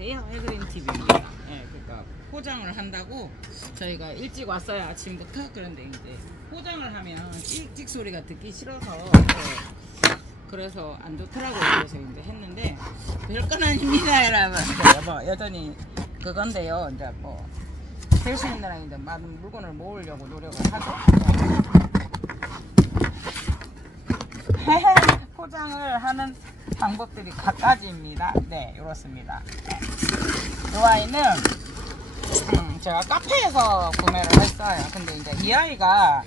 안녕하세요. 해그린TV입니다. 예, 그러니까 포장을 한다고 저희가 일찍 왔어요. 아침부터. 그런데 이제 포장을 하면 찍찍 소리가 듣기 싫어서 그래서 안 좋더라고요. 그래서 이제 했는데 별건 아닙니다, 여러분. 뭐 여전히 그건데요. 이제 뭐 될 수 있는 한 이제 많은 물건을 모으려고 노력을 하죠. 포장을 하는 방법들이 갖가지입니다. 네, 이렇습니다. 이 아이는 제가 카페에서 구매를 했어요. 근데 이제 이 아이가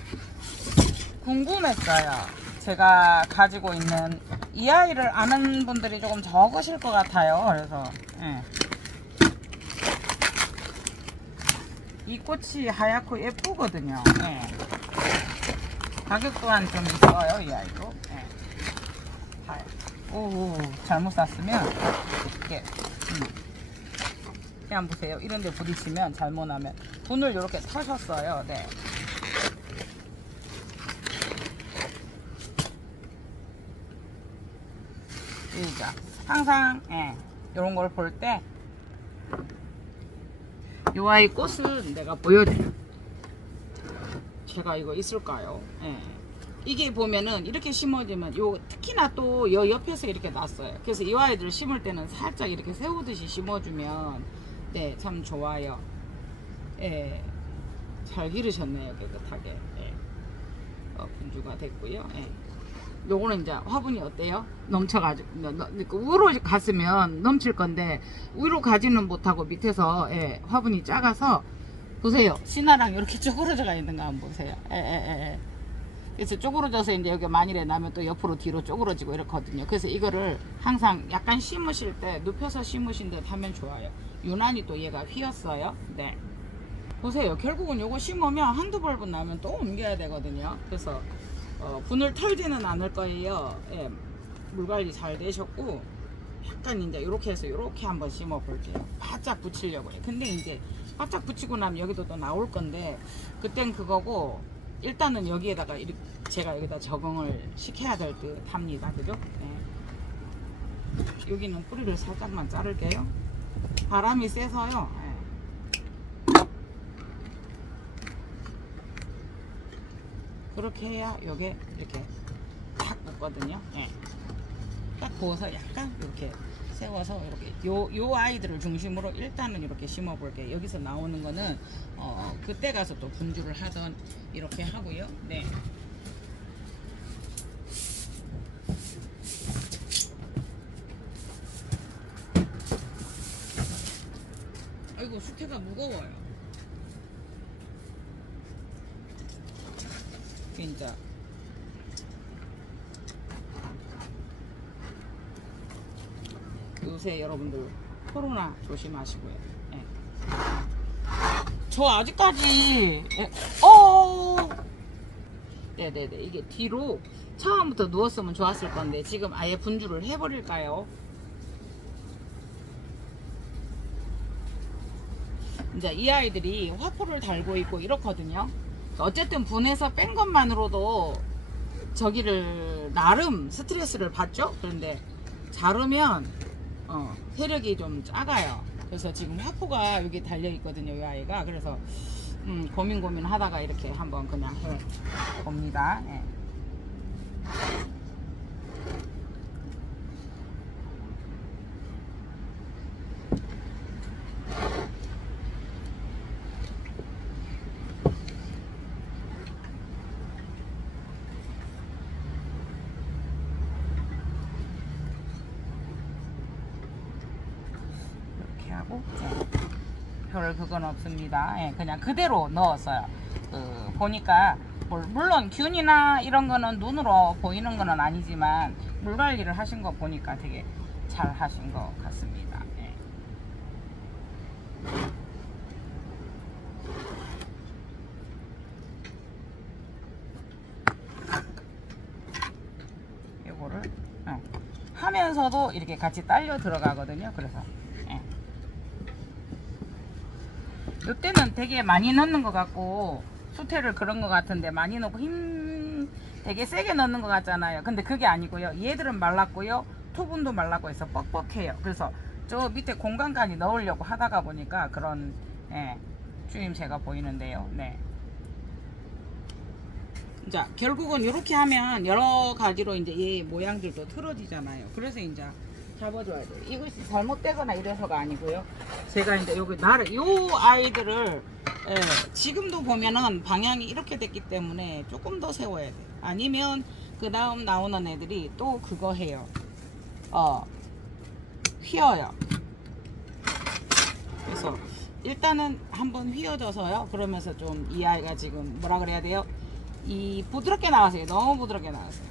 궁금했어요. 제가 가지고 있는 이 아이를 아는 분들이 조금 적으실 것 같아요. 그래서 이 꽃이 하얗고 예쁘거든요. 가격 또한 좀 있어요. 이 아이도. 오, 잘못 샀으면 이렇게 그냥 보세요. 이런데 부딪히면 잘못하면 분을 이렇게 터셨어요. 네. 그러니까 항상 이런 걸 볼 때 이 아이 꽃은 내가 보여드려. 제가 이거 있을까요? 이게 보면은 이렇게 심어지면 요 특히나 또 요 옆에서 이렇게 났어요. 그래서 이 아이들 심을 때는 살짝 이렇게 세우듯이 심어주면 네, 참 좋아요. 잘 기르셨네요. 깨끗하게. 분주가 됐고요. 요거는 이제 화분이 어때요? 넘쳐가지고 위로 갔으면 넘칠 건데 위로 가지는 못하고 밑에서 화분이 작아서 보세요. 신화랑 이렇게 쪼그러져가 있는 거 한번 보세요. 그래서 쪼그러져서 이제 여기 만일에 나면 또 옆으로 뒤로 쪼그러지고 이렇거든요. 그래서 이거를 항상 약간 심으실 때 눕혀서 심으신 듯 하면 좋아요. 유난히 또 얘가 휘었어요. 네. 보세요. 결국은 요거 심으면 한두 벌분 나면 또 옮겨야 되거든요. 그래서 분을 털지는 않을 거예요. 물 관리 잘 되셨고 약간 이제 이렇게 해서 이렇게 한번 심어 볼게요. 바짝 붙이려고 해요. 근데 이제 바짝 붙이고 나면 여기도 또 나올 건데 그땐 그거고 일단은 여기에다가 제가 여기다 적응을 시켜야 될 듯 합니다. 그죠? 여기는 뿌리를 살짝만 자를게요. 바람이 세서요. 그렇게 해야 요게 이렇게 딱 붙거든요. 딱 부어서 약간 이렇게 세워서 이렇게 요 아이들을 중심으로 일단은 이렇게 심어 볼게요. 여기서 나오는 거는 그때 가서 또 분주를 하던 이렇게 하고요. 네. 아이고 수태가 무거워요. 진짜 요새 여러분들 코로나 조심하시고요. 저 아직까지 네네네 이게 뒤로 처음부터 누웠으면 좋았을 건데 지금 아예 분주를 해버릴까요? 이제 이 아이들이 화포를 달고 있고 이렇거든요. 어쨌든 분해서 뺀 것만으로도 저기를 나름 스트레스를 받죠. 그런데 자르면 세력이 좀 작아요. 그래서 지금 화포가 여기 달려 있거든요. 이 아이가. 그래서 고민 하다가 이렇게 한번 그냥 해 봅니다. 별 그건 없습니다. 그냥 그대로 넣었어요. 보니까 물론 균이나 이런 거는 눈으로 보이는 거는 아니지만 물 관리를 하신 거 보니까 되게 잘 하신 것 같습니다. 요거를 하면서도 이렇게 같이 딸려 들어가거든요. 그래서 이때는 되게 많이 넣는 것 같고 수태를 그런 것 같은데 많이 넣고 되게 세게 넣는 것 같잖아요. 근데 그게 아니고요. 얘들은 말랐고요. 토분도 말랐고 해서 뻑뻑해요. 그래서 저 밑에 공간까지 넣으려고 하다가 보니까 그런 주임새가 보이는데요. 네. 자, 결국은 이렇게 하면 여러 가지로 이제 얘 모양들도 틀어지잖아요. 그래서 이제 잡아줘야 돼요. 이것이 잘못되거나 이래서가 아니고요. 제가 이제 여기 요 아이들을 지금도 보면은 방향이 이렇게 됐기 때문에 조금 더 세워야 돼요. 아니면 그 다음 나오는 애들이 또 그거 해요. 휘어요. 그래서 일단은 한번 휘어져서요. 그러면서 좀 이 아이가 지금 뭐라 그래야 돼요? 이 부드럽게 나왔어요. 너무 부드럽게 나왔어요.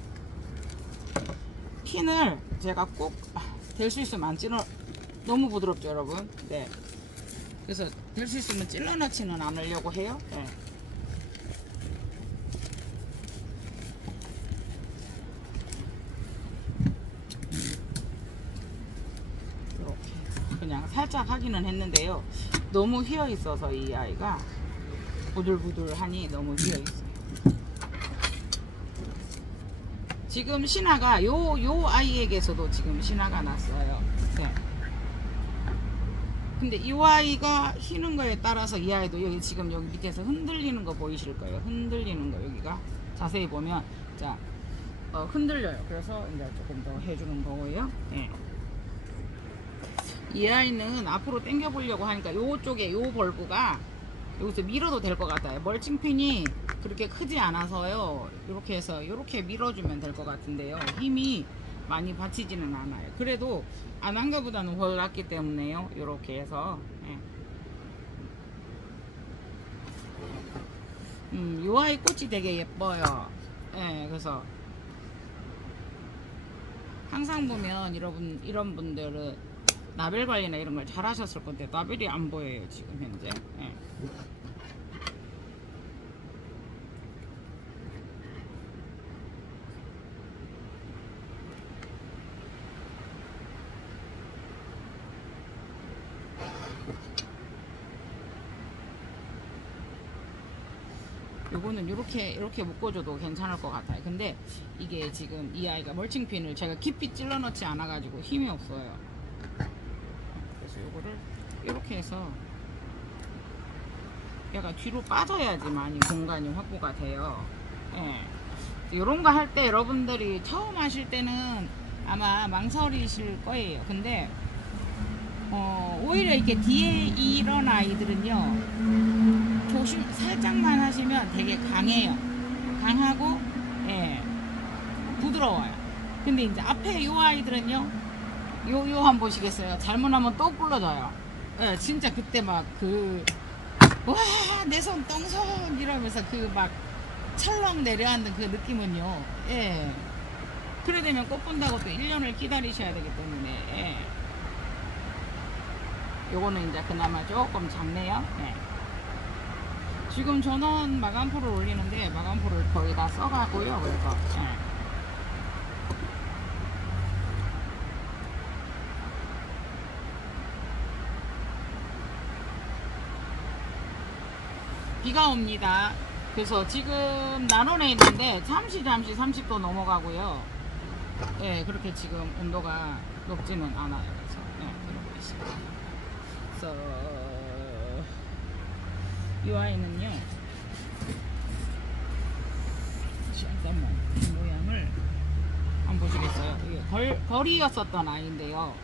핀을 제가 꼭 될 수 있으면 안 찔러, 너무 부드럽죠 여러분. 네. 그래서 될 수 있으면 찔러 넣지는 않으려고 해요. 네. 이렇게 그냥 살짝 하기는 했는데요. 너무 휘어 있어서 이 아이가 부들부들하니 너무 휘어 있어요. 지금 신화가 요 아이에게서도 지금 신화가 났어요. 네. 근데 이 아이가 휘는 거에 따라서 이 아이도 여기 지금 여기 밑에서 흔들리는 거 보이실 거예요. 흔들리는 거 여기가 자세히 보면 자 흔들려요. 그래서 이제 조금 더 해주는 거고요. 네. 이 아이는 앞으로 당겨 보려고 하니까 요쪽에 요 벌브가 여기서 밀어도 될 것 같아요. 멀칭핀이 그렇게 크지 않아서요. 이렇게 해서 이렇게 밀어주면 될 것 같은데요. 힘이 많이 받치지는 않아요. 그래도 안 한 것보다는 훨 낫기 때문에요. 이렇게 해서 요 아이 꽃이 되게 예뻐요. 그래서 항상 보면 이런 분들은 나벨 관리나 이런 걸 잘 하셨을 건데 나벨이 안 보여요 지금 현재. 요거는 이렇게 묶어줘도 괜찮을 것 같아요. 근데 이게 지금 이 아이가 멀칭핀을 제가 깊이 찔러 넣지 않아 가지고 힘이 없어요. 그래서 요거를 이렇게 해서 얘가 뒤로 빠져야지 많이 공간이 확보가 돼요. 요런 거 할 때 여러분들이 처음 하실 때는 아마 망설이실 거예요. 근데 오히려 이렇게 뒤에 이런 아이들은요 살짝만 하시면 되게 강해요. 강하고 부드러워요. 근데 이제 앞에 요 아이들은요 요 한번 보시겠어요? 잘못하면 또 굴러져요. 진짜 그때 막 와 내 손 똥손 이러면서 그 막 철렁 내려앉는 그 느낌은요. 그래 되면 꽃 본다고 또 1년을 기다리셔야 되기 때문에 요거는 이제 그나마 조금 작네요. 지금 저는 마감포를 올리는데 마감포를 거의 다 써가고요. 그래서 비가 옵니다. 그래서 지금 난원에 있는데 잠시 30도 넘어가고요. 그렇게 지금 온도가 높지는 않아요. 그래서 그러고 있습니다. 그래서 이 아이는요 잠깐만 이 모양을 한번 보시겠어요? 이게 거리였었던 아이인데요.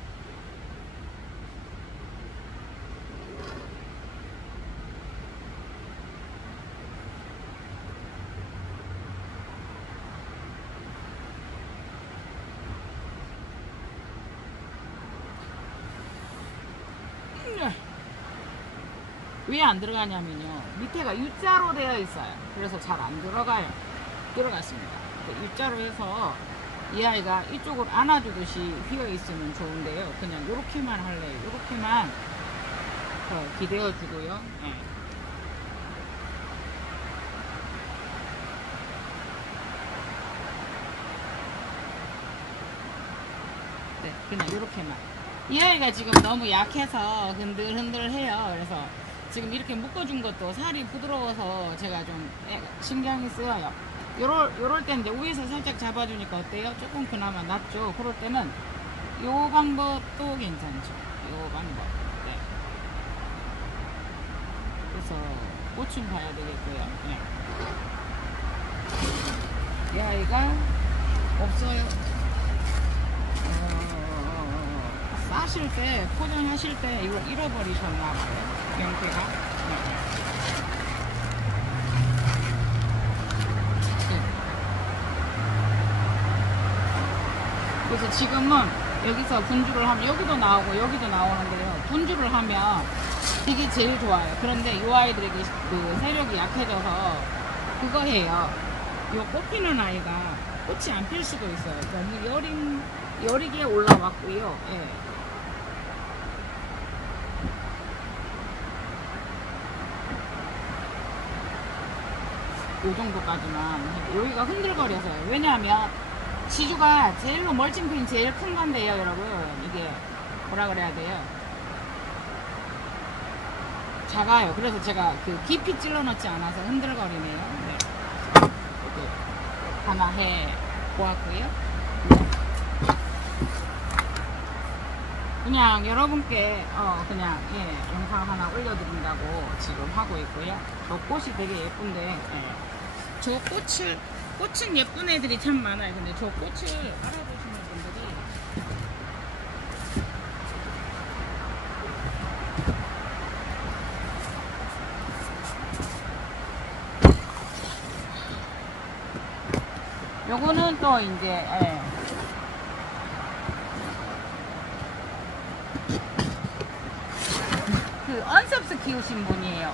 왜 안 들어가냐면요 밑에가 U자로 되어 있어요. 그래서 잘 안 들어갔습니다. U자로 해서 이 아이가 이쪽을 안아주듯이 휘어 있으면 좋은데요. 그냥 이렇게만 할래요. 이렇게만 기대어 주고요. 그냥 이렇게만. 이 아이가 지금 너무 약해서 흔들흔들 해요. 그래서 지금 이렇게 묶어준 것도 살이 부드러워서 제가 좀 신경이 쓰여요. 요럴 때 이제 위에서 살짝 잡아주니까 어때요? 조금 그나마 낫죠. 그럴 때는 요 방법도 괜찮죠. 요 방법. 네. 그래서 보충 봐야 되겠고요. 네. 이 아이가 없어요. 싸실 때, 포장하실 때 이거 잃어버리셨나봐요. 명태가. 네. 그래서 지금은 여기서 분주를 하면 여기도 나오고 여기도 나오는데요. 분주를 하면 이게 제일 좋아요. 그런데 이 아이들에게 그 세력이 약해져서 그거 해요. 요 꽃피는 아이가 꽃이 안 필 수도 있어요. 너무 여리게 올라왔고요. 예. 요 정도까지만. 여기가 흔들거려서요. 왜냐하면 지주가 제일로 멀칭핀 제일 큰 건데요, 여러분. 이게 뭐라 그래야 돼요? 작아요. 그래서 제가 그 깊이 찔러 넣지 않아서 흔들거리네요. 네. 이렇게 하나 해 보았고요. 네. 그냥 여러분께 그냥 영상 하나 올려드린다고 지금 하고 있고요. 저 꽃이 되게 예쁜데 저 꽃은 예쁜 애들이 참 많아요. 근데 저 꽃을 알아보시는 분들이 요거는 또 이제 그 언셉스 키우신 분이에요.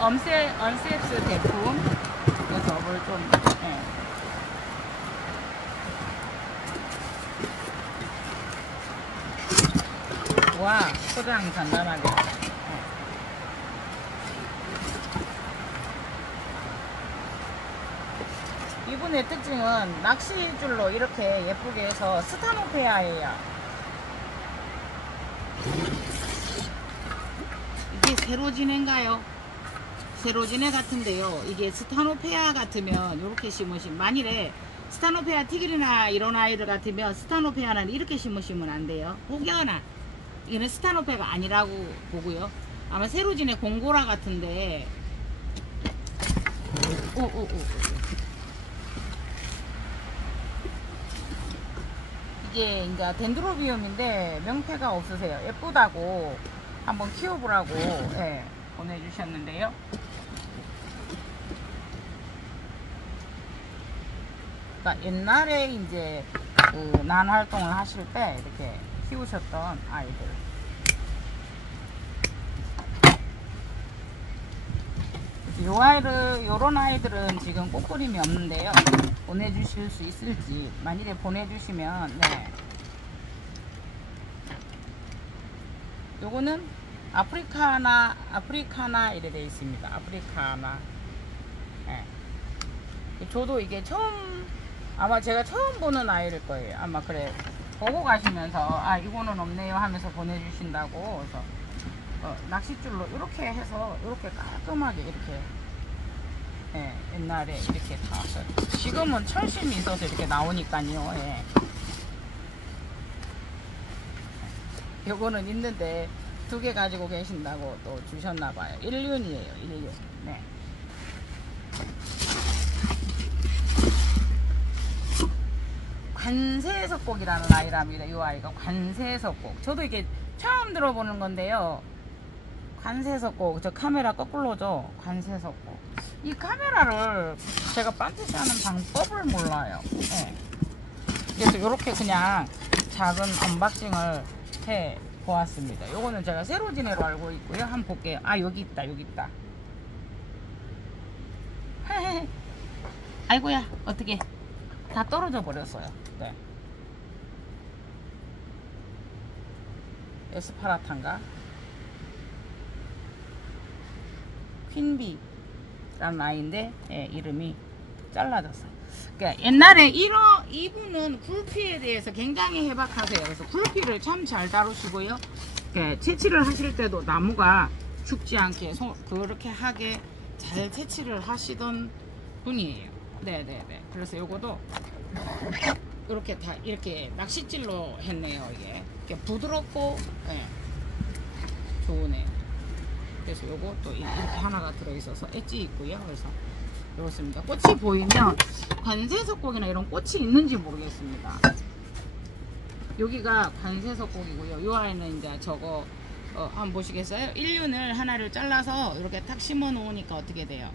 언셉스 제품. 그래서 뭘 좀 와, 포장 간단하게. 이분의 특징은 낚시줄로 이렇게 예쁘게 해서 스타노페아예요. 이게 세로지네인가요? 세로지네 같은데요. 이게 스타노페아 같으면 이렇게 심으시면, 만일에 스타노페아 티글이나 이런 아이들 같으면 스타노페아는 이렇게 심으시면 안 돼요. 혹여나 이거는 스타노페아가 아니라고 보고요. 아마 세로지네 공고라 같은데 이게 이제 덴드로비움인데 명태가 없으세요. 예쁘다고 한번 키워보라고 보내주셨는데요. 그러니까 옛날에 이제 그 난 활동을 하실 때 이렇게 키우셨던 아이들. 요런 아이들은 지금 꽃그림이 없는데요. 보내주실 수 있을지, 만일에 보내주시면, 요거는 아프리카나 이래 되어 있습니다. 아프리카나. 저도 이게 아마 제가 처음 보는 아이일 거예요. 아마 그래. 보고 가시면서, 이거는 없네요 하면서 보내주신다고. 그래서, 낚싯줄로 이렇게 해서, 이렇게 깔끔하게 이렇게, 옛날에 이렇게 다. 지금은 철심이 있어서 이렇게 나오니까요. 요거는 있는데, 2개 가지고 계신다고 또 주셨나봐요. 1륜이에요, 1륜. 네. 관세석곡이라는 아이랍니다. 이 아이가 관세석곡. 저도 이게 처음 들어보는 건데요. 관세석곡. 저 카메라 거꾸로죠. 관세석곡. 이 카메라를 제가 반드시 하는 방법을 몰라요. 그래서 이렇게 그냥 작은 언박싱을 해 보았습니다. 요거는 제가 세로지네로 알고 있고요. 한번 볼게요. 여기 있다, 여기 있다. 아이고야, 어떻게 다 떨어져 버렸어요. 네. 에스파라탄가 퀸비라는 아이인데 이름이 잘라졌어요. 그러니까 옛날에 이분은 굴피에 대해서 굉장히 해박하세요. 그래서 굴피를 참 잘 다루시고요. 그러니까 채취를 하실 때도 나무가 죽지 않게 그렇게 하게 잘 채취를 하시던 분이에요. 네네네. 그래서 요거도 이렇게 다 이렇게 낚싯질로 했네요. 이게 이렇게 부드럽고 예, 좋으네요. 그래서 요거 또 이렇게 하나가 들어있어서 엣지 있고요. 그래서 이렇습니다. 꽃이 보이면 관세석곡이나 이런 꽃이 있는지 모르겠습니다. 여기가 관세석곡이고요. 요 아이는 이제 저거 한번 보시겠어요? 일륜을 하나를 잘라서 이렇게 탁 심어 놓으니까 어떻게 돼요?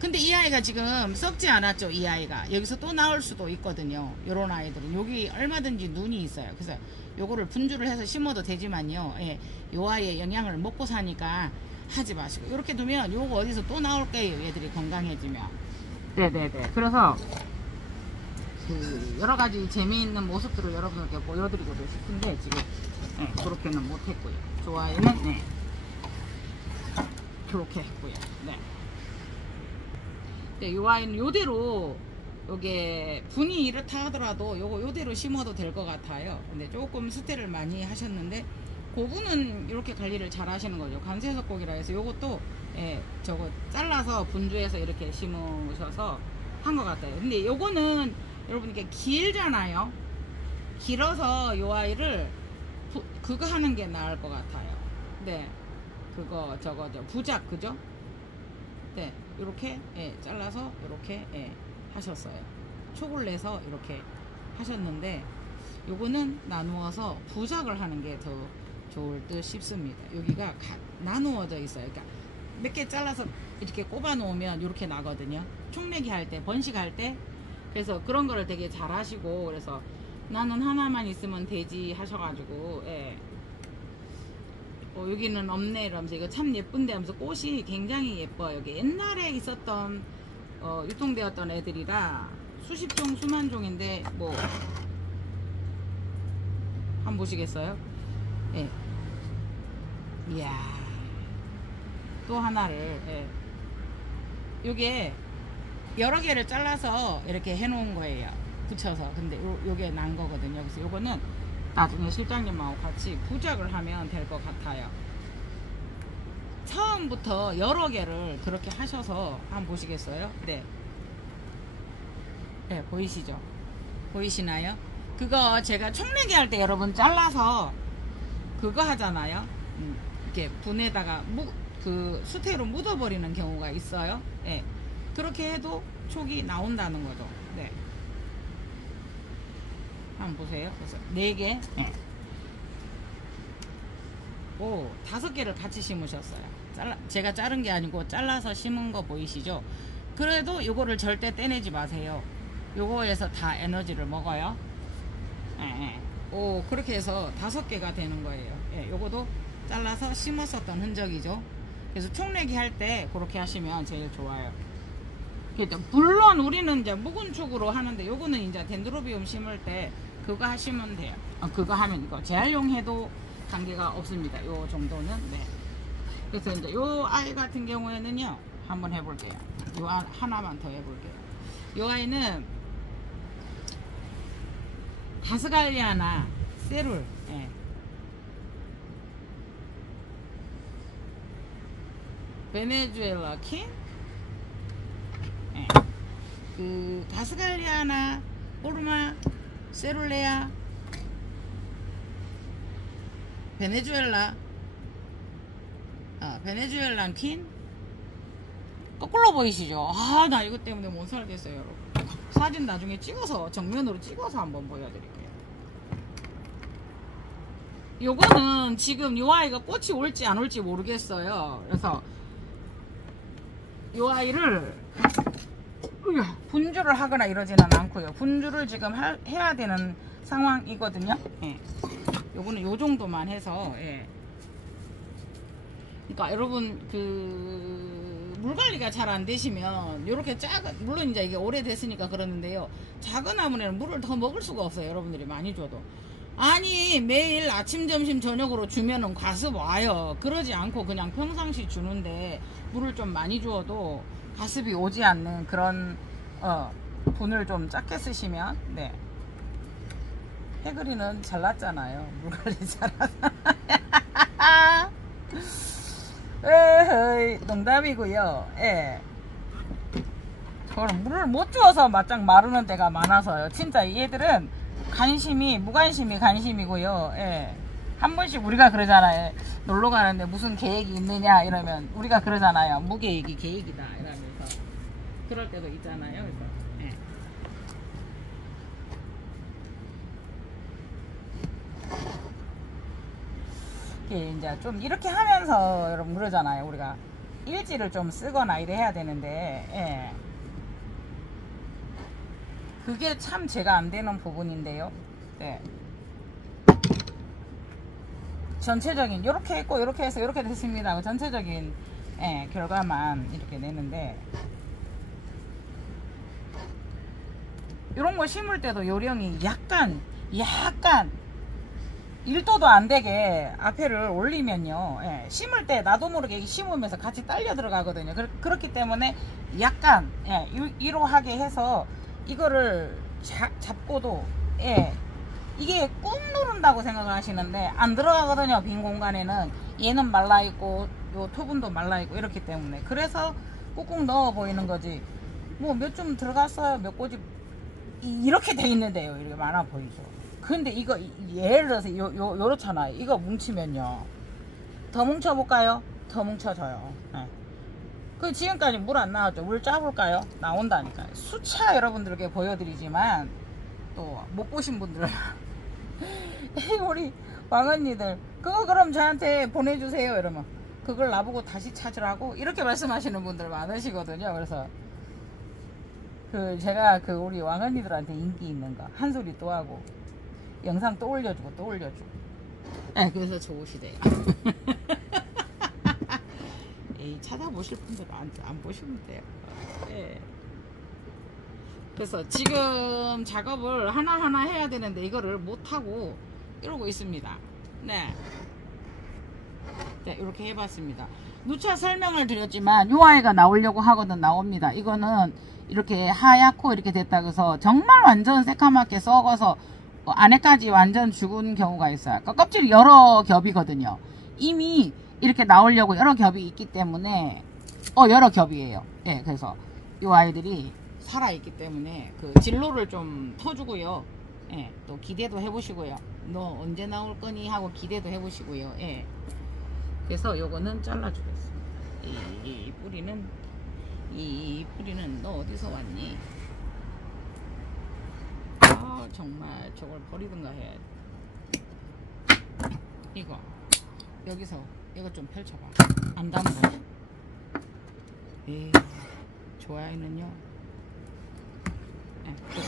근데 이 아이가 지금 썩지 않았죠. 이 아이가 여기서 또 나올 수도 있거든요. 요런 아이들은 여기 얼마든지 눈이 있어요. 그래서 요거를 분주를 해서 심어도 되지만요, 예, 요 아이의 영양을 먹고 사니까 하지 마시고 이렇게 두면 요거 어디서 또 나올 거예요. 얘들이 건강해지면. 네네네. 그래서 그 여러 가지 재미있는 모습들을 여러분들께 보여드리고도 싶은데 지금 네, 그렇게는 못했고요. 좋아요는 네, 그렇게 했고요. 네. 네, 요 아이는 요대로 요게 분이 이렇다 하더라도 요거 요대로 심어도 될 것 같아요. 근데 조금 수태를 많이 하셨는데 그분은 이렇게 관리를 잘 하시는 거죠. 관세석곡이라 해서 요것도 예, 저거 잘라서 분주해서 이렇게 심으셔서 한 것 같아요. 근데 요거는 여러분 이게 길잖아요. 길어서 요 아이를 그거 하는 게 나을 것 같아요. 네, 그거 저거 부작 그죠? 네, 이렇게 예, 잘라서 이렇게 예, 하셨어요. 촉을 내서 이렇게 하셨는데 요거는 나누어서 부작을 하는 게 더 좋을 듯 싶습니다. 여기가 나누어져 있어요. 그러니까 몇 개 잘라서 이렇게 꼽아 놓으면 이렇게 나거든요. 촉내기 할 때, 번식할 때. 그래서 그런 거를 되게 잘 하시고, 그래서 나는 하나만 있으면 되지 하셔가지고, 예. 여기는 없네 이러면서 이거 참 예쁜데 하면서 꽃이 굉장히 예뻐요. 여기 옛날에 있었던 유통되었던 애들이라 수십 종 수만 종인데 뭐 한번 보시겠어요? 예. 이야, 또 하나를 예. 요게 여러 개를 잘라서 이렇게 해 놓은 거예요. 붙여서. 근데 요게 난 거거든요. 그래서 요거는 나중에 실장님하고 같이 부작을 하면 될 것 같아요. 처음부터 여러 개를 그렇게 하셔서 한번 보시겠어요? 네. 네, 보이시죠? 보이시나요? 그거 제가 촉내기 할 때 여러분 잘라서 그거 하잖아요. 이렇게 분에다가 그 수태로 묻어버리는 경우가 있어요. 네. 그렇게 해도 촉이 나온다는 거죠. 네. 한번 보세요. 그래서 4개. 네. 오, 5개를 같이 심으셨어요. 제가 자른 게 아니고 잘라서 심은 거 보이시죠? 그래도 요거를 절대 떼내지 마세요. 요거에서 다 에너지를 먹어요. 예. 오, 그렇게 해서 5개가 되는 거예요. 예, 요거도 잘라서 심었었던 흔적이죠. 그래서 촉내기 할 때 그렇게 하시면 제일 좋아요. 물론 우리는 이제 묵은 축으로 하는데 요거는 이제 덴드로비움 심을 때 그거 하시면 돼요. 그거 하면 이거 재활용 해도 관계가 없습니다. 요 정도는. 네. 그래서 이제 요 아이 같은 경우에는요, 한번 해볼게요. 요 하나만 더 해볼게요. 요 아이는 가스갈리아나 세룰, 예. 베네수엘라 킨, 예. 그 가스갈리아나 포르마 세룰레아 베네수엘라, 베네수엘란 퀸. 거꾸로 보이시죠? 아, 나 이것 때문에 못 살겠어요, 여러분. 사진 나중에 찍어서 정면으로 찍어서 한번 보여드릴게요. 요거는 지금 요 아이가 꽃이 올지 안 올지 모르겠어요. 그래서 요 아이를 분주를 하거나 이러지는 않고요. 분주를 지금 해야 되는 상황이거든요. 예. 요거는 요 정도만 해서, 예. 그러니까 여러분 물 관리가 잘 안 되시면 요렇게 물론 이제 이게 오래됐으니까 그러는데요, 작은 나무에는 물을 더 먹을 수가 없어요. 여러분들이 많이 줘도. 아니, 매일 아침 점심 저녁으로 주면은 과습 와요. 그러지 않고 그냥 평상시 주는데 물을 좀 많이 주어도 과습이 오지 않는 그런 분을 좀 작게 쓰시면, 네. 해그리는 잘났잖아요. 물관리 잘하잖아요. 에헤이, 농담이고요. 예. 저는 물을 못 주어서 맞짱 마르는 데가 많아서요. 진짜 얘들은 관심이 무관심이 관심이고요. 예. 한 번씩 우리가 그러잖아요. 놀러 가는데 무슨 계획이 있느냐 이러면 우리가 그러잖아요. 무계획이 계획이다 이러면서 그럴 때도 있잖아요. 그래서 예. 이제 좀 이렇게 하면서 여러분 그러잖아요. 우리가 일지를 좀 쓰거나 이래 해야 되는데 예. 그게 참 제가 안 되는 부분인데요. 네. 전체적인 이렇게 했고 이렇게 해서 이렇게 됐습니다. 전체적인 예, 결과만 이렇게 내는데 이런 거 심을 때도 요령이 약간 1도도 안 되게 앞에를 올리면요. 예, 심을 때 나도 모르게 심으면서 같이 딸려 들어가거든요. 그렇기 때문에 약간 예, 이러하게 해서 이거를 잡고도 예, 이게 꾹 누른다고 생각을 하시는데 안 들어가거든요. 빈 공간에는 얘는 말라있고 요 토분도 말라있고 이렇기 때문에 그래서 꾹꾹 넣어 보이는 거지 뭐 몇 좀 들어갔어요 몇 꼬집 이렇게 돼 있는데요. 이렇게 많아 보이죠. 근데 이거 예를 들어서 요렇잖아요. 이거 뭉치면요 더 뭉쳐 볼까요? 더 뭉쳐져요. 네. 그 지금까지 물 안 나왔죠. 물 짜볼까요? 나온다니까요. 수차 여러분들께 보여드리지만 또 못 보신 분들은 우리 왕언니들 그거 그럼 저한테 보내주세요 이러면 그걸 나보고 다시 찾으라고 이렇게 말씀하시는 분들 많으시거든요. 그래서 그 제가 그 우리 왕언니들한테 인기 있는 거 한 소리 또 하고 영상 또 올려주고 또 올려주고 네, 그래서 좋으시대요. 에이, 찾아보실 분들 안 보시면 돼요. 네. 그래서 지금 작업을 하나하나 해야 되는데 이거를 못하고 이러고 있습니다. 네. 네, 이렇게 해봤습니다. 누차 설명을 드렸지만 요 아이가 나오려고 하거든 나옵니다. 이거는 이렇게 하얗고 이렇게 됐다 그래서 정말 완전 새카맣게 썩어서 안에까지 완전 죽은 경우가 있어요. 그러니까 껍질이 여러 겹이거든요. 이미 이렇게 나오려고 여러 겹이 있기 때문에 여러 겹이에요. 네, 그래서 요 아이들이 살아있기 때문에 그 진로를 좀 터주고요. 예, 또 기대도 해보시고요. 너 언제 나올 거니 하고 기대도 해보시고요. 예. 그래서 요거는 잘라주겠습니다. 이 뿌리는 너 어디서 왔니? 아 정말 저걸 버리든가 해야지. 이거 여기서 이거 좀 펼쳐봐. 안 닿는 거지. 좋아요는요.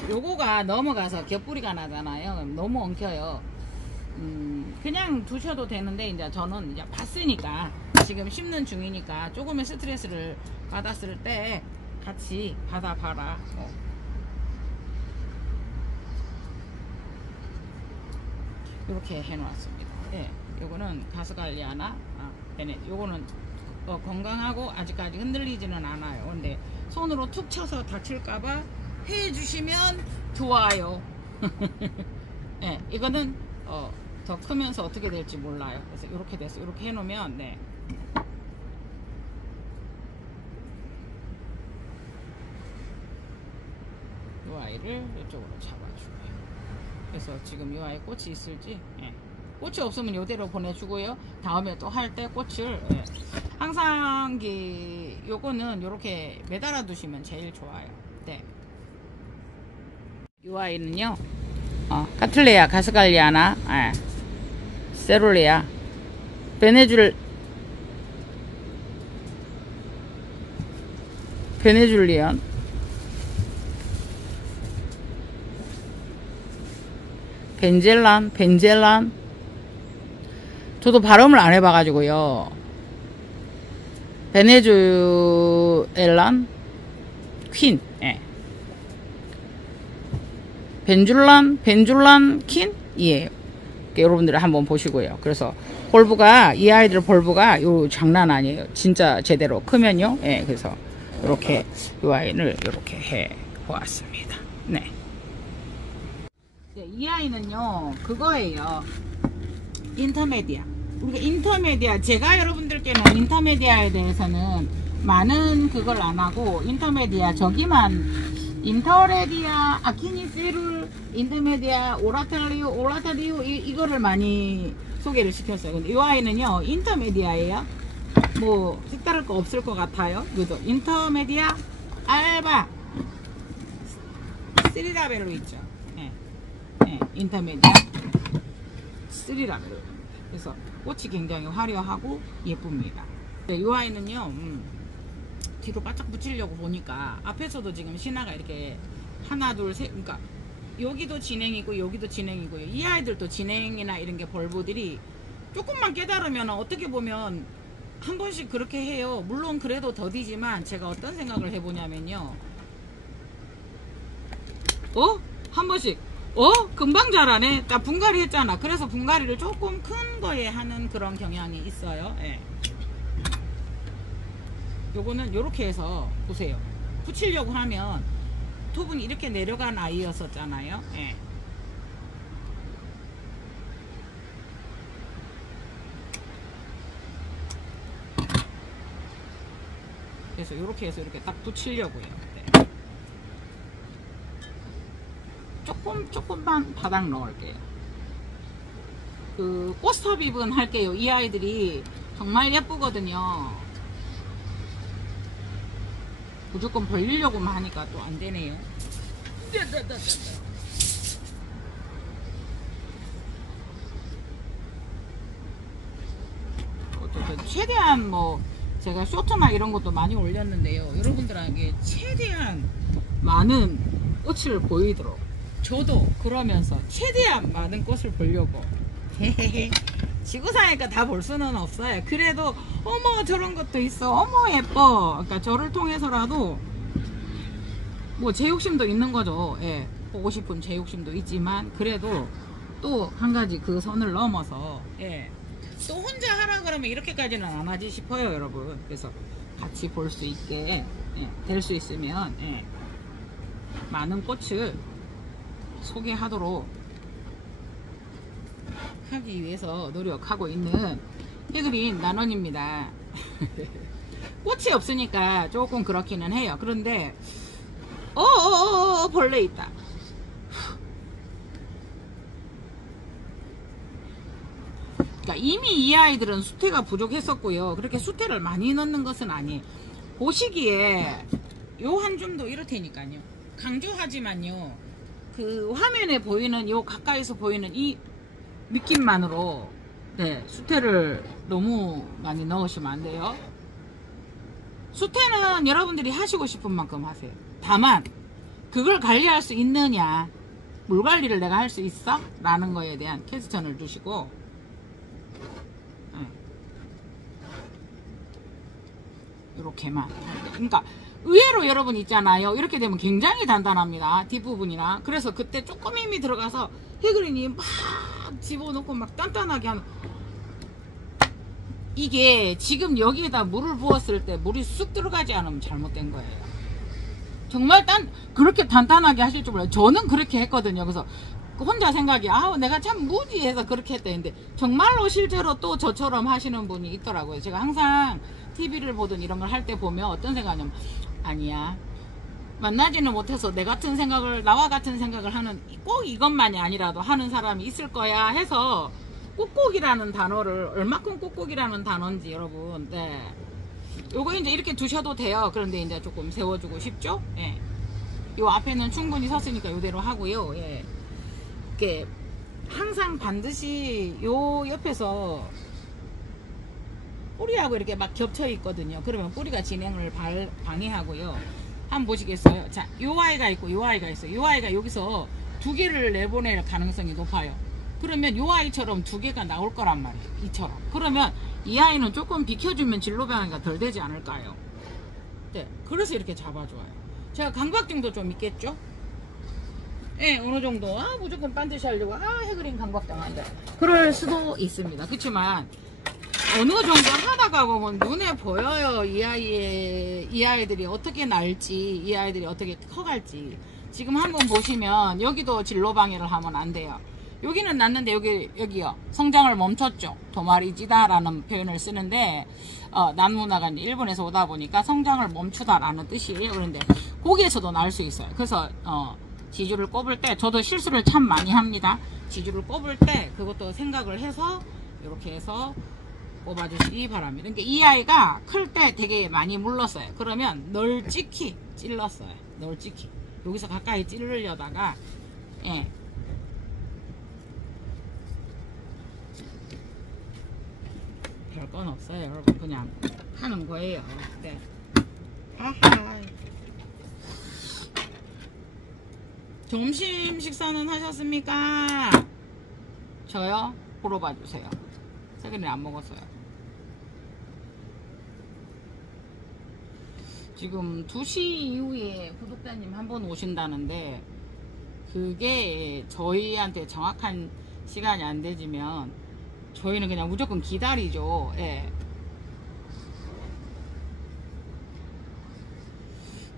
요거가 넘어가서 겹뿌리가 나잖아요. 너무 엉켜요. 그냥 두셔도 되는데 이제 저는 이제 봤으니까 지금 심는 중이니까 조금의 스트레스를 받았을 때 같이 받아봐라. 이렇게 해놓았습니다. 예, 요거는 가스갈리아나 요거는 건강하고 아직까지 흔들리지는 않아요. 근데 손으로 툭 쳐서 다칠까봐 해주시면 좋아요. 네, 이거는 더 크면서 어떻게 될지 몰라요. 그래서 이렇게 돼서 이렇게 해놓으면 네. 이 아이를 이쪽으로 잡아주고요. 그래서 지금 이 아이 꽃이 있을지 네. 꽃이 없으면 이대로 보내주고요. 다음에 또 할 때 꽃을 네. 항상 요거는 이렇게 매달아 두시면 제일 좋아요. 네. 이 아이는요 카틀레아 가스갈리아나 세롤레아 베네줄리언 벤젤란 저도 발음을 안 해봐가지고요. 베네주엘란 퀸 벤줄란 퀸이에요. 여러분들 한번 보시고요. 그래서 볼브가 이 아이들 볼브가 요 장난 아니에요. 진짜 제대로 크면요. 예, 그래서 이렇게 이 아이를 이렇게 해 보았습니다. 네. 이 아이는요 그거예요. 인터메디아. 우리가 인터메디아 제가 여러분들께는 인터메디아에 대해서는 많은 그걸 안 하고 인터메디아 저기만 인터레디아, 아키니세룰, 인터메디아, 오라타리오 이거를 많이 소개를 시켰어요. 근데 이 아이는요 인터메디아예요. 뭐 색다를 거 없을 것 같아요. 그죠? 인터메디아, 알바, 스리라벨로 있죠. 예, 예, 인터메디아, 스리라벨로. 그래서 꽃이 굉장히 화려하고 예쁩니다. 네, 이 아이는요 뒤로 바짝 붙이려고 보니까 앞에서도 지금 신화가 이렇게 하나 둘 셋, 그러니까 여기도 진행이고 여기도 진행이고요. 이 아이들도 진행이나 이런 게 벌보들이 조금만 깨달으면 어떻게 보면 한 번씩 그렇게 해요. 물론 그래도 더디지만 제가 어떤 생각을 해보냐면요, 한 번씩 금방 잘하네. 나 분갈이 했잖아. 그래서 분갈이를 조금 큰 거에 하는 그런 경향이 있어요. 예. 요거는 요렇게 해서 보세요. 붙이려고 하면 토분이 이렇게 내려간 아이였었잖아요. 예. 그래서 요렇게 해서 이렇게 딱 붙이려고요. 네. 조금만 바닥 넣을게요. 그 꽃삽입은 할게요. 이 아이들이 정말 예쁘거든요. 무조건 벌리려고만 하니까 또 안 되네요. 어쨌든 최대한 뭐 제가 쇼트나 이런 것도 많이 올렸는데요. 여러분들에게 최대한 많은 꽃을 보이도록 저도 그러면서 최대한 많은 꽃을 보려고 지구상이니까 다 볼 수는 없어요. 그래도 어머 저런 것도 있어, 어머 예뻐, 그러니까 저를 통해서라도 뭐 제 욕심도 있는 거죠. 예, 보고 싶은 제 욕심도 있지만 그래도 또 한 가지 그 선을 넘어서 예, 또 혼자 하라 그러면 이렇게까지는 안 하지 싶어요, 여러분. 그래서 같이 볼 수 있게 될 수 있으면 많은 꽃을 소개하도록 하기 위해서 노력하고 있는 해그린 난원입니다. 꽃이 없으니까 조금 그렇기는 해요. 그런데 벌레 있다. 그러니까 이미 이 아이들은 수태가 부족했었고요. 그렇게 수태를 많이 넣는 것은 아니에요. 보시기에 요 한 줌도 이렇다니까요. 강조하지만요, 그 화면에 보이는 요 가까이서 보이는 이 느낌만으로 수태를 너무 많이 넣으시면 안 돼요. 수태는 여러분들이 하시고 싶은 만큼 하세요. 다만 그걸 관리할 수 있느냐, 물 관리를 내가 할 수 있어? 라는 거에 대한 퀘스천을 두시고 이렇게만. 그러니까 의외로 여러분 있잖아요, 이렇게 되면 굉장히 단단합니다, 뒷부분이나. 그래서 그때 조금 힘이 들어가서 해그린이 막 집어넣고 막 단단하게 하는, 이게 지금 여기에다 물을 부었을 때 물이 쑥 들어가지 않으면 잘못된 거예요. 정말 그렇게 단단하게 하실 줄 몰라요. 저는 그렇게 했거든요. 그래서 혼자 생각이 내가 참 무지해서 그렇게 했다 했는데 정말로 실제로 또 저처럼 하시는 분이 있더라고요. 제가 항상 TV를 보든 이런 걸 할 때 보면 어떤 생각이냐면, 아니야, 만나지는 못해서 나와 같은 생각을 하는, 꼭 이것만이 아니라도 하는 사람이 있을 거야 해서 꾹꾹이라는 단어를, 얼마큼 꾹꾹이라는 단어인지 여러분, 요거 이제 이렇게 두셔도 돼요. 그런데 이제 조금 세워주고 싶죠? 예. 요 앞에는 충분히 섰으니까 요대로 하고요. 예. 이렇게 항상 반드시 요 옆에서 뿌리하고 이렇게 막 겹쳐 있거든요. 그러면 뿌리가 진행을 방해하고요. 한번 보시겠어요? 자, 요 아이가 있고 요 아이가 있어요. 요 아이가 여기서 두 개를 내보낼 가능성이 높아요. 그러면 요 아이처럼 두 개가 나올 거란 말이에요. 이처럼. 그러면 이 아이는 조금 비켜주면 진로 변화가 덜 되지 않을까요? 네, 그래서 이렇게 잡아줘요. 제가 강박증도 좀 있겠죠? 예, 어느 정도 무조건 반드시 하려고 해그린 강박증 한다, 그럴 수도 있습니다. 그렇지만 어느 정도 하다가 보면 눈에 보여요. 이 아이들이 어떻게 날지, 이 아이들이 어떻게 커갈지. 지금 한번 보시면 여기도 진로 방해를 하면 안 돼요. 여기는 났는데 여기요. 성장을 멈췄죠. 도마리지다라는 표현을 쓰는데 난문화가 이제 일본에서 오다 보니까 성장을 멈추다라는 뜻이에요. 그런데 거기에서도 날 수 있어요. 그래서 지주를 꼽을 때 저도 실수를 참 많이 합니다. 지주를 꼽을 때 그것도 생각을 해서 이렇게 해서 꼽아주시기 바랍니다. 그러니까 이 아이가 클 때 되게 많이 물렀어요. 그러면 널찍히 찔렀어요. 널찍히 여기서 가까이 찌르려다가 예. 별건 없어요. 여러분 그냥 하는 거예요. 네. 아하. 점심 식사는 하셨습니까? 저요? 물어봐 주세요. 최근에 안 먹었어요. 지금 2시 이후에 구독자님 한 번 오신다는데 그게 저희한테 정확한 시간이 안 되지면 저희는 그냥 무조건 기다리죠. 예.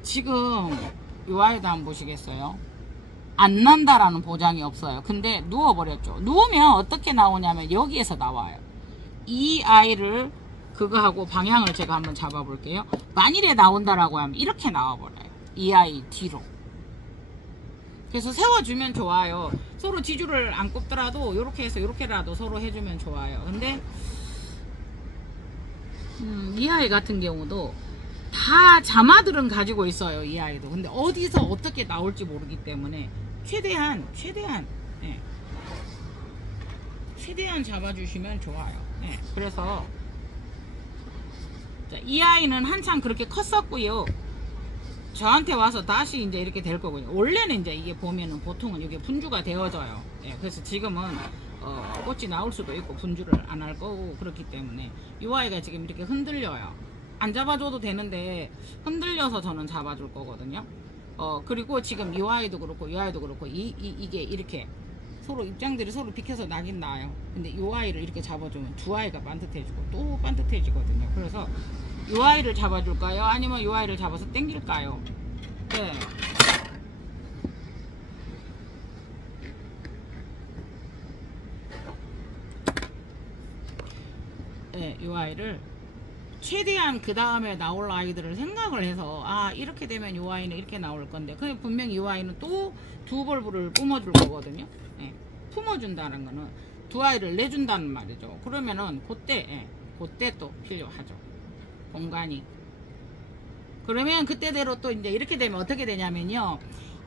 지금 요 아이도 한번 보시겠어요? 안 난다라는 보장이 없어요. 근데 누워버렸죠. 누우면 어떻게 나오냐면 여기에서 나와요. 이 아이를 그거 하고 방향을 제가 한번 잡아 볼게요. 만일에 나온다라고 하면 이렇게 나와버려요. 이 아이 뒤로. 그래서 세워주면 좋아요. 서로 지주를 안 꼽더라도 이렇게 해서 이렇게라도 서로 해주면 좋아요. 근데 이 아이 같은 경우도 다 자마들은 가지고 있어요. 이 아이도. 근데 어디서 어떻게 나올지 모르기 때문에 최대한 예. 최대한 잡아주시면 좋아요. 예. 그래서 자, 이 아이는 한참 그렇게 컸었고요. 저한테 와서 다시 이제 이렇게 될 거거든요. 원래는 이제 이게 보면은 보통은 이게 분주가 되어져요. 예, 그래서 지금은 꽃이 나올 수도 있고 분주를 안 할 거고 그렇기 때문에 이 아이가 지금 이렇게 흔들려요. 안 잡아줘도 되는데 흔들려서 저는 잡아줄 거거든요. 그리고 지금 이 아이도 그렇고 이 아이도 그렇고 이게 이렇게 서로 입장들이 서로 비켜서 나긴 나요. 근데 이 아이를 이렇게 잡아주면 두 아이가 반듯해지고 또 반듯해지거든요. 그래서 이 아이를 잡아줄까요? 아니면 이 아이를 잡아서 당길까요? 네. 네, 이 아이를 최대한 그 다음에 나올 아이들을 생각을 해서 이렇게 되면 이 아이는 이렇게 나올 건데 근데 분명히 이 아이는 또 두 벌브를 뿜어줄 거거든요. 예, 품어준다는 거는 두 아이를 내준다는 말이죠. 그러면은 그때 또 필요하죠. 공간이. 그러면 그때대로 또 이제 이렇게 되면 어떻게 되냐면요.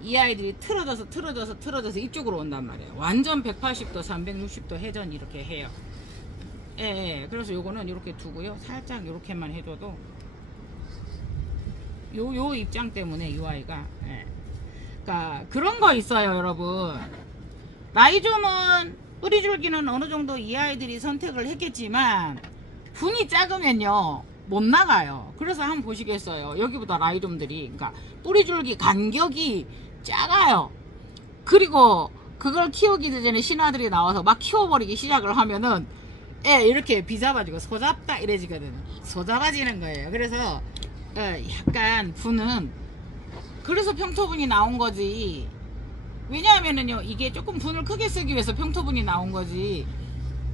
이 아이들이 틀어져서 이쪽으로 온단 말이에요. 완전 180도 360도 회전 이렇게 해요. 예, 그래서 요거는 이렇게 두고요. 살짝 이렇게만 해줘도 요 입장 때문에 이 아이가 그러니까 그런 거 있어요, 여러분. 라이좀은 뿌리줄기는 어느 정도 이 아이들이 선택을 했겠지만 분이 작으면요 못 나가요. 그래서 한번 보시겠어요. 여기보다 라이좀들이 그러니까 뿌리줄기 간격이 작아요. 그리고 그걸 키우기 전에 신화들이 나와서 막 키워버리기 시작을 하면은 이렇게 비잡아지고 소잡다 이래지거든요. 소잡아지는 거예요. 그래서 약간 분은 그래서 평토분이 나온 거지. 왜냐하면은요 이게 조금 분을 크게 쓰기 위해서 평토분이 나온 거지.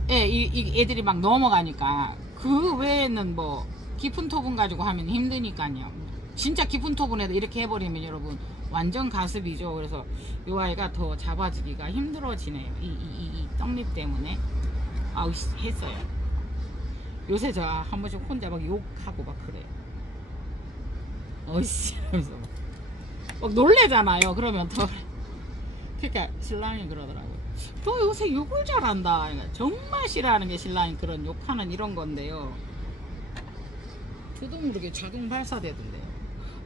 이 애들이 막 넘어가니까. 그 외에는 뭐 깊은 토분 가지고 하면 힘드니까요. 진짜 깊은 토분에도 이렇게 해버리면 여러분 완전 가습이죠. 그래서 이 아이가 더 잡아주기가 힘들어지네요. 이 떡잎 때문에. 아우 했어요. 요새 저 한 번씩 혼자 막 욕하고 막 그래요. 어이씨 하면서 막 놀래잖아요. 그러면 더 그러니까 신랑이 그러더라고요. 너 요새 욕을 잘한다. 정말 싫어하는 게 신랑이 그런 욕하는 이런 건데요. 저도 모르게 자동 발사되던데요.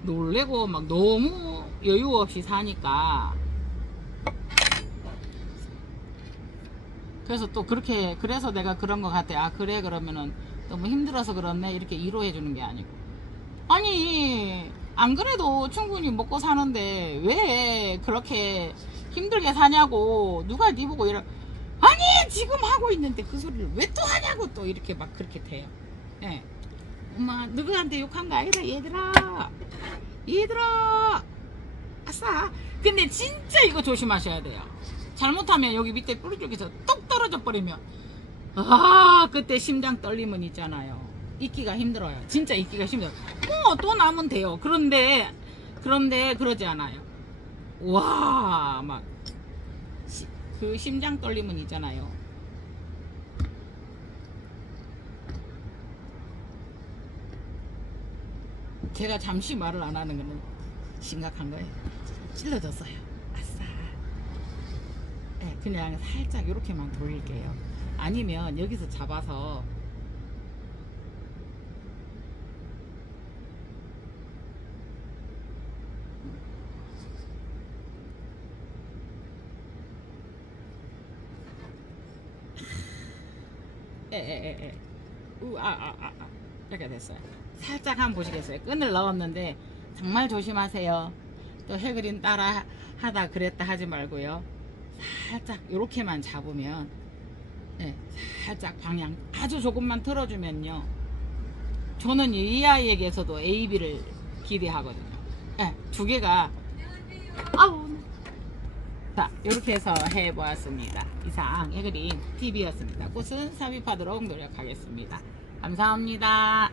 놀래고 막 너무 여유 없이 사니까. 그래서 또 그렇게 그래서 내가 그런 것 같아. 그래 그러면은 너무 힘들어서 그렇네 이렇게 위로해 주는 게 아니고 아니 안 그래도 충분히 먹고 사는데 왜 그렇게 힘들게 사냐고 누가 네 보고 이러 아니 지금 하고 있는데 그 소리를 왜 또 하냐고 또 이렇게 막 그렇게 돼요. 예. 엄마 누구한테 욕한 거 아니다 얘들아 아싸. 근데 진짜 이거 조심하셔야 돼요. 잘못하면 여기 밑에 뿌리 쪽에서 뚝 떨어져 버리면 그때 심장 떨리면 있잖아요. 있기가 힘들어요. 진짜 있기가 힘들어요. 또 나면 돼요. 그런데 그러지 않아요. 와, 막 그 심장 떨리면 있잖아요. 제가 잠시 말을 안 하는 거는 심각한 거예요. 찔러졌어요. 아싸. 네, 그냥 살짝 이렇게만 돌릴게요. 아니면 여기서 잡아서 이렇게 됐어요. 살짝 한번 보시겠어요? 끈을 넣었는데 정말 조심하세요. 또 해그린 따라 하다 그랬다 하지 말고요. 살짝 이렇게만 잡으면 살짝 방향 아주 조금만 틀어주면요. 저는 이 아이에게서도 AB를 기대하거든요. 두 개가 자, 이렇게 해서 해보았습니다. 이상 해그린 TV였습니다. 꽃은 삽입하도록 노력하겠습니다. 감사합니다.